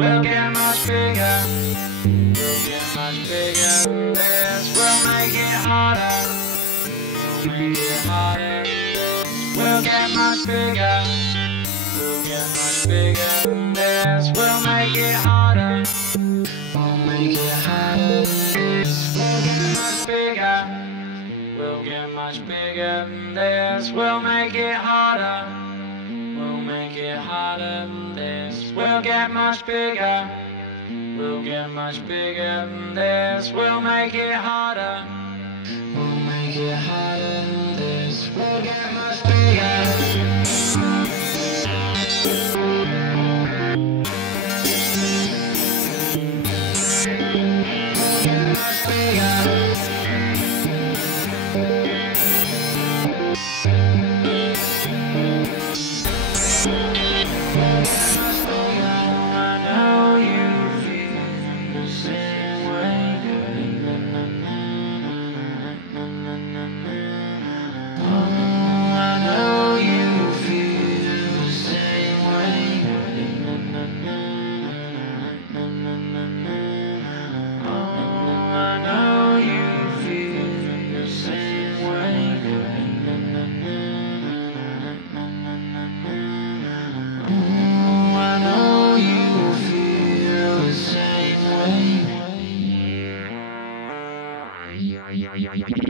We'll get much bigger. We'll get much bigger than this. We'll make it harder. We'll make it harder. We'll get much bigger. We'll get much bigger than this. We'll make it harder. We'll make it harder than this. We'll get much bigger. We'll get much bigger than this. We'll make it harder. We'll make it harder than this. We'll get much bigger. We'll get much bigger than this. We'll make it harder. We'll make it harder than this. We'll get much bigger.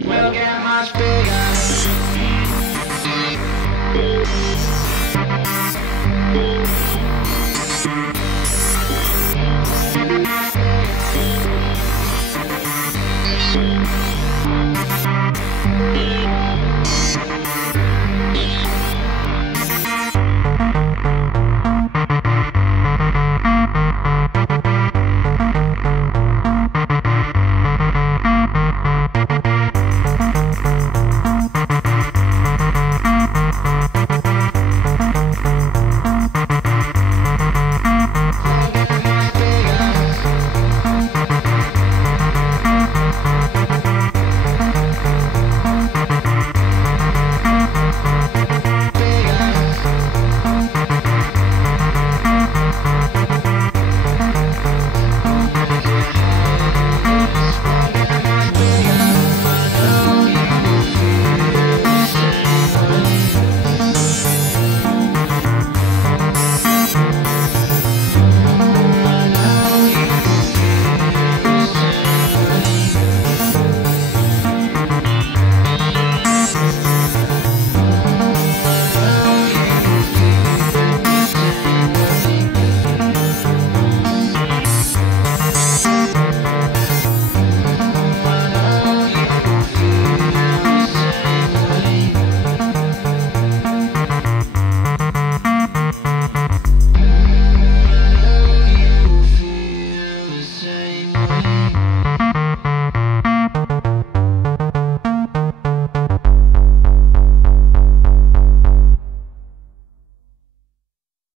We'll get much bigger.